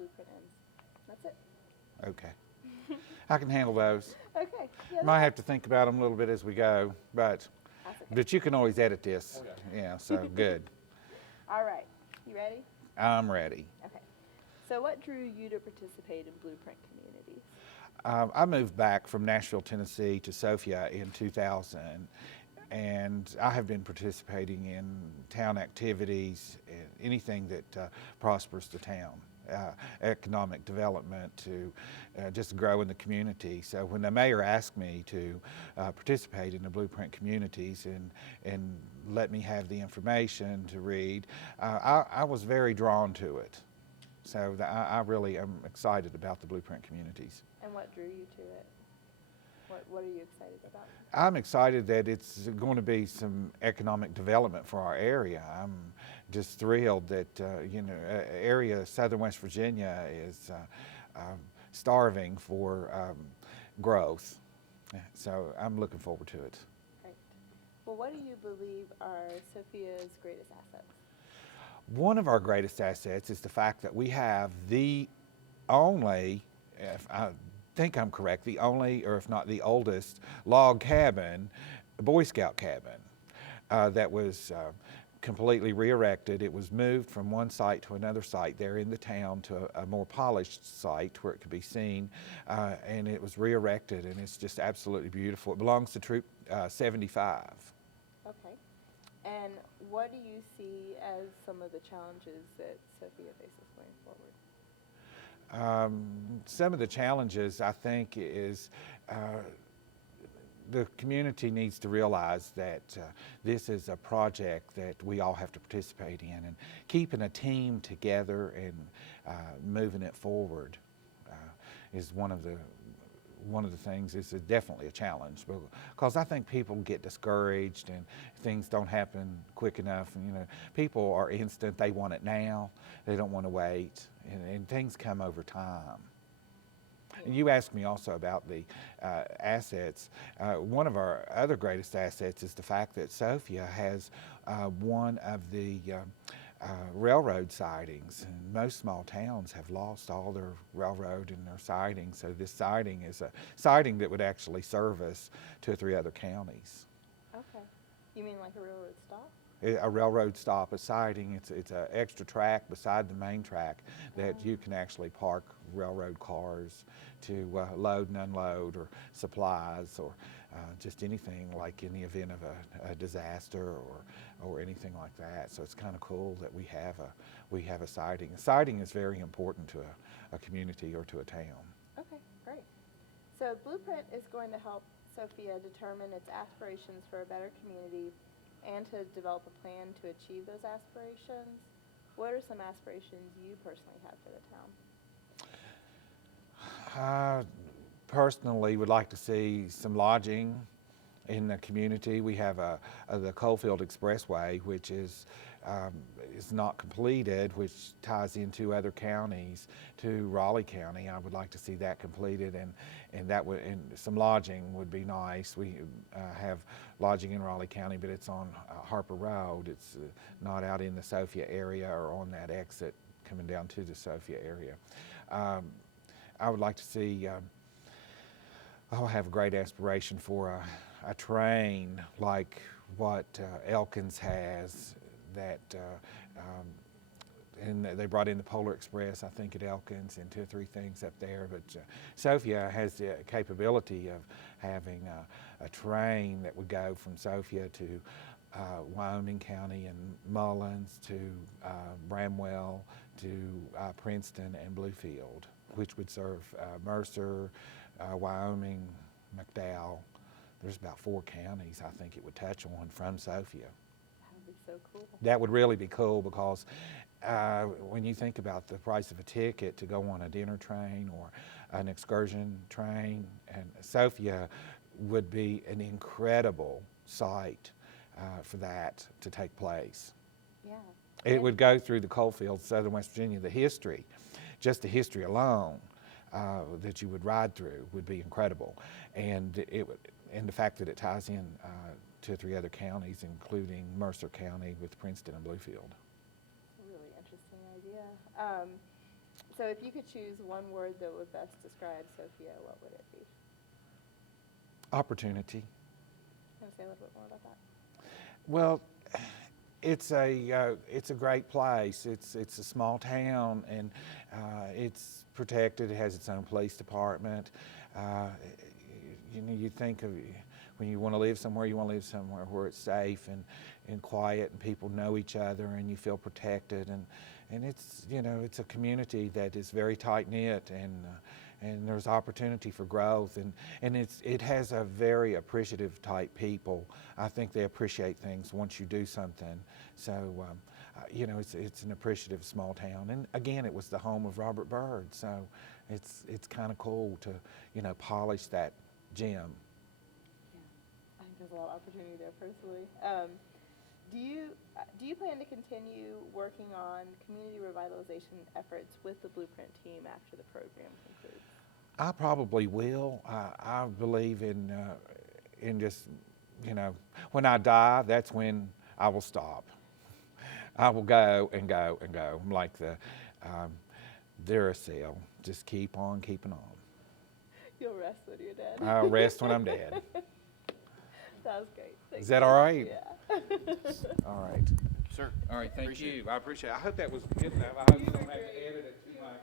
blueprint ends. That's it. Okay. I can handle those. Okay. Yeah, Might have to think about them a little bit as we go, that's okay. but you can always edit this. Yeah, so good. All right. You ready? I'm ready. Okay. So what drew you to participate in Blueprint Communities? I moved back from Nashville, Tennessee to Sophia in 2000, and I have been participating in town activities, anything that prospers the town. Economic development to just grow in the community. So when the mayor asked me to participate in the Blueprint Communities and let me have the information to read, I was very drawn to it. So I really am excited about the Blueprint Communities. And what drew you to it? What are you excited about? I'm excited that it's going to be some economic development for our area. I'm just thrilled that area southern West Virginia is starving for growth. So I'm looking forward to it. Great. Well, what do you believe are Sophia's greatest assets? One of our greatest assets is the fact that we have the only, if I think I'm correct, the only, or if not the oldest, log cabin, Boy Scout cabin, that was completely re-erected. It was moved from one site to another site there in the town to a more polished site where it could be seen, and it was re-erected, and it's just absolutely beautiful. It belongs to Troop 75. Okay. And what do you see as some of the challenges that Sophia faces going forward? Some of the challenges, I think, is the community needs to realize that this is a project that we all have to participate in, and keeping a team together and moving it forward is one of the things. Is definitely a challenge, because I think people get discouraged and things don't happen quick enough. And, people are instant; they want it now. They don't want to wait, and things come over time. And you asked me also about the assets. One of our other greatest assets is the fact that Sophia has one of the railroad sidings, and most small towns have lost all their railroad and their siding. So this siding is a siding that would actually service 2 or 3 other counties. Okay. You mean like a railroad stop? A railroad stop, a siding. It's an extra track beside the main track that you can actually park railroad cars to load and unload, or supplies, or just anything, like in the event of a disaster or anything like that. So it's kind of cool that we have a siding. Siding is very important to a community or to a town. Okay, great. So Blueprint is going to help Sophia determine its aspirations for a better community and to develop a plan to achieve those aspirations. What are some aspirations you personally have for the town? I personally would like to see some lodging in the community. We have the Coalfield Expressway, which is not completed, which ties into other counties to Raleigh County. I would like to see that completed, and some lodging would be nice. We have lodging in Raleigh County, but it's on Harper Road. It's not out in the Sophia area or on that exit coming down to the Sophia area. I would like to see, I have a great aspiration for a train like what Elkins has, that and they brought in the Polar Express, I think, at Elkins, and 2 or 3 things up there. But Sophia has the capability of having a train that would go from Sophia to Wyoming County and Mullins to Bramwell to Princeton and Bluefield, which would serve Mercer, Wyoming, McDowell. There's about 4 counties I think it would touch on from Sophia. That would be so cool. That would really be cool, because when you think about the price of a ticket to go on a dinner train or an excursion train, and Sophia would be an incredible site for that to take place. Yeah. It would go through the coalfields, southern West Virginia. The history, just the history alone that you would ride through would be incredible, and the fact that it ties in 2 or 3 other counties, including Mercer County with Princeton and Bluefield. It's a really interesting idea. So if you could choose one word that would best describe Sophia, what would it be? Opportunity. Can you say a little bit more about that? Well, it's a great place. It's a small town, and it's protected. It has its own police department. You know, you think of when you want to live somewhere, you want to live somewhere where it's safe and quiet, and people know each other, and you feel protected. And it's, you know, it's a community that is very tight knit, and there's opportunity for growth, and it has a very appreciative type people. I think they appreciate things once you do something. So, you know, it's an appreciative small town. And again, it was the home of Robert Byrd, so it's kind of cool to, you know, polish that gem. Yeah, I think there's a lot of opportunity there personally. Do you plan to continue working on community revitalization efforts with the Blueprint team after the program concludes? I probably will. I believe in just, you know, when I die, that's when I will stop. I will go and go and go. I'm like the Duracell. Just keep on keeping on. You'll rest when you're dead. I'll rest when I'm dead. That was great. Thank Is that you. all right? Yeah. All right. Sir. All right, thank Appreciate you. it. I appreciate it. I hope that was good enough. I hope you don't have to edit it too much.